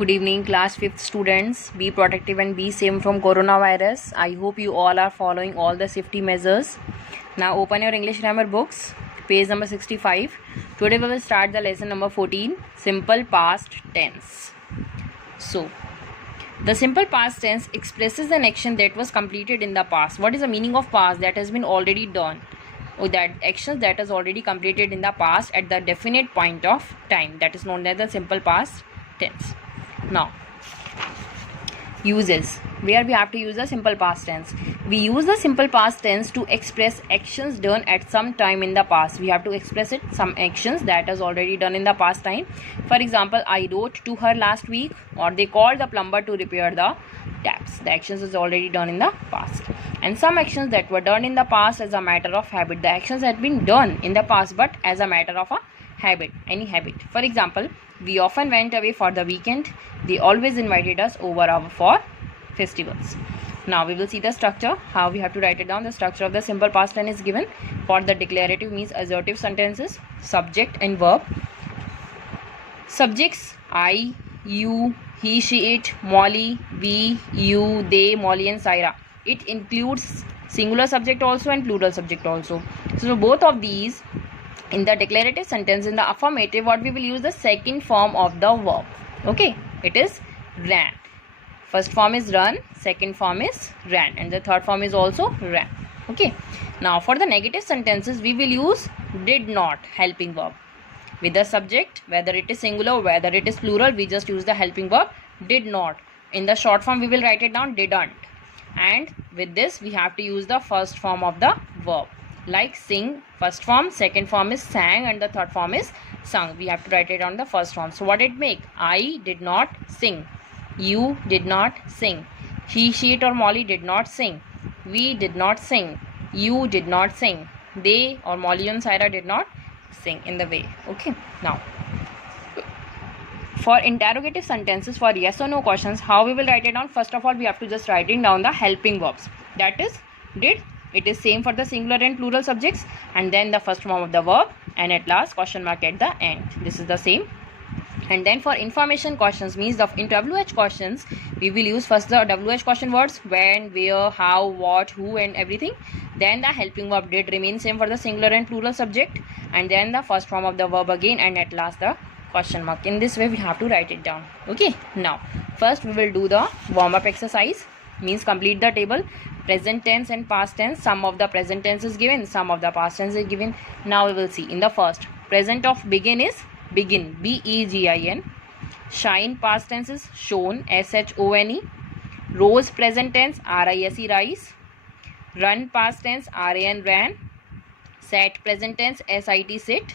Good evening, class 5th students. Be protective and be safe from coronavirus. I hope you all are following all the safety measures. Now open your English grammar books, page number 65. Today we will start the lesson number 14, simple past tense. So, the simple past tense expresses an action that was completed in the past. What is the meaning of past? That has been already done. Or that actions that is already completed in the past at the definite point of time. That is known as the simple past tense. Now, uses, where we have to use the simple past tense. We use the simple past tense to express actions done at some time in the past. We have to express it, some actions that is already done in the past time. For example, I wrote to her last week, or they called the plumber to repair the taps. The actions is already done in the past. And some actions that were done in the past as a matter of habit. The actions had been done in the past but as a matter of a habit, any habit. For example, we often went away for the weekend. They always invited us over for festivals. Now we will see the structure, how we have to write it down. The structure of the simple past tense is given. For the declarative means assertive sentences, subject and verb. Subjects I, you, he, she, it, Molly, we, you, they, Molly and Saira. It includes singular subject also and plural subject also. So both of these, in the declarative sentence, in the affirmative, what we will use the second form of the verb. Okay, it is ran. First form is run, second form is ran, and the third form is also ran. Okay, now for the negative sentences, we will use did not helping verb. With the subject, whether it is singular, whether it is plural, we just use the helping verb did not. In the short form, we will write it down didn't. And with this, we have to use the first form of the verb. Like sing, first form, second form is sang, and the third form is sung. We have to write it on the first form. So what it make? I did not sing. You did not sing. He, she, it or Molly did not sing. We did not sing. You did not sing. They or Molly and Saira did not sing in the way. Okay. Now, for interrogative sentences, for yes or no questions, how we will write it down? First of all, we have to just writing down the helping verbs. That is did. It is same for the singular and plural subjects, and then the first form of the verb, and at last question mark at the end. This is the same. And then for information questions, means the in WH questions, we will use first the WH question words when, where, how, what, who and everything. Then the helping verb did remain same for the singular and plural subject, and then the first form of the verb again, and at last the question mark. In this way we have to write it down. Okay, now first we will do the warm-up exercise, means complete the table. Present tense and past tense, some of the present tense is given, some of the past tense is given. Now we will see. In the first, present of begin is begin, begin. Shine, past tense is shone, shone. Rose, present tense, rise, rise. Run, past tense, ran, ran. Sat, present tense, sit, sit.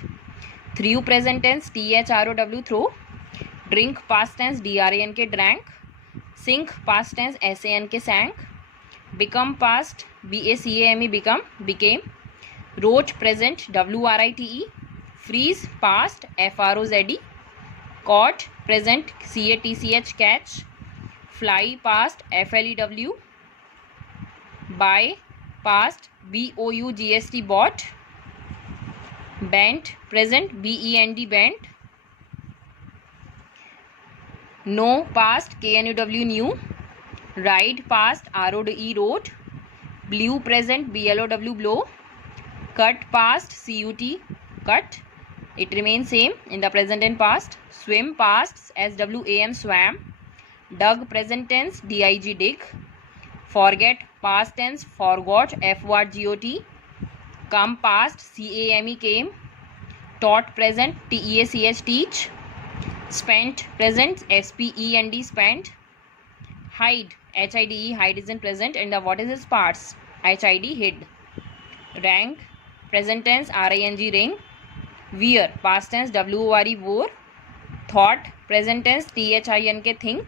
Threw, present tense, throw, throw. Drink, past tense, drank, drank. Sink, past tense, sank, sank. Become, past, bacame, become, became. Wrote, present, write. Freeze, past, froze. Caught, present, catch, catch. Fly, past, flew. Buy, past, bougst, bought. Bent, present, bend, bent. Know, past, knew, knew. Ride, past, rode, wrote. Blew, present, blow, blow. Cut, past, cut, cut. It remains same in the present and past. Swim, past, swam, swam. Dug, present tense, dig, dig. Forget, past tense, forgot, got. Come, past, came. Taught, present, teach, teach. Spent, present, spend, spent. Hide, hide, hide is in present, and the what is its parts? Hid, hid. Rank, present tense, ring, ring. Wear, past tense, wore, wore. Thought, present tense, think, think.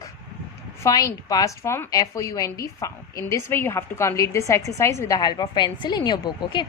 Find, past form, found, found. In this way, you have to complete this exercise with the help of pencil in your book. Okay.